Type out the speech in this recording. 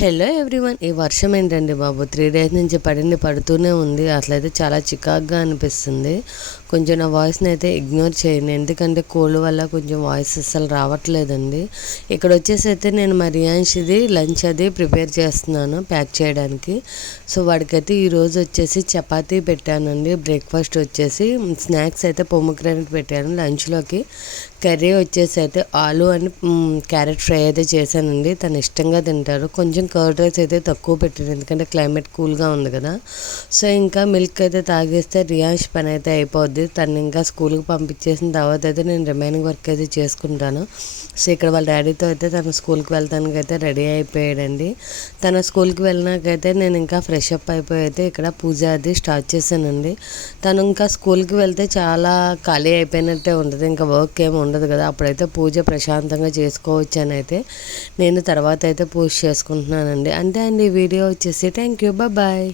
Hello everyone. ఈ వర్షం ఏంటండి బాబు, 3 డేస్ నుంచి పడుతూనే ఉంది. అసలైతే చాలా చికాగ్గా అనిపిస్తుంది. కొంచెం నా వాయిస్ని అయితే ఇగ్నోర్ చేయండి, ఎందుకంటే కోల్డ్ వల్ల కొంచెం వాయిస్ అస్సలు రావట్లేదండి. ఇక్కడ వచ్చేసి అయితే నేను మా రియాన్షిది లంచ్ అది ప్రిపేర్ చేస్తున్నాను ప్యాక్ చేయడానికి. సో వాడికైతే ఈరోజు వచ్చేసి చపాతీ పెట్టానండి. బ్రేక్ఫాస్ట్ వచ్చేసి స్నాక్స్ అయితే పొమగ్రానైట్ పెట్టాను. లంచ్లోకి కర్రీ వచ్చేసి అయితే ఆలు అని క్యారెట్ ఫ్రై అయితే చేశానండి. తను ఇష్టంగా తింటారు. కొంచెం కర్డ్ రైస్ అయితే తక్కువ పెట్టాను, ఎందుకంటే క్లైమేట్ కూల్గా ఉంది కదా. సో ఇంకా మిల్క్ అయితే తాగేస్తే రియాన్స్ పని అయితే అయిపోద్ది. తను ఇంకా స్కూల్కి పంపించేసిన తర్వాత అయితే నేను రిమైనింగ్ వర్క్ అయితే చేసుకుంటాను. సో ఇక్కడ వాళ్ళ డాడీతో అయితే తను స్కూల్కి వెళ్తానికి అయితే రెడీ అయిపోయాడండి. తన స్కూల్కి వెళ్ళినాకైతే నేను ఇంకా ఫ్రెష్ అప్ అయిపోయి అయితే ఇక్కడ పూజ అది స్టార్ట్ చేశానండి. తను ఇంకా స్కూల్కి వెళ్తే చాలా ఖాళీ అయిపోయినట్టే ఉంటుంది, ఇంకా వర్క్ ఏమి ఉండదు కదా. అప్పుడైతే పూజ ప్రశాంతంగా చేసుకోవచ్చు అని అయితే నేను తర్వాత అయితే పూజ చేసుకుంటున్నానండి. అంతే అండి, వీడియో వచ్చేసి థ్యాంక్ యూ, బాయ్.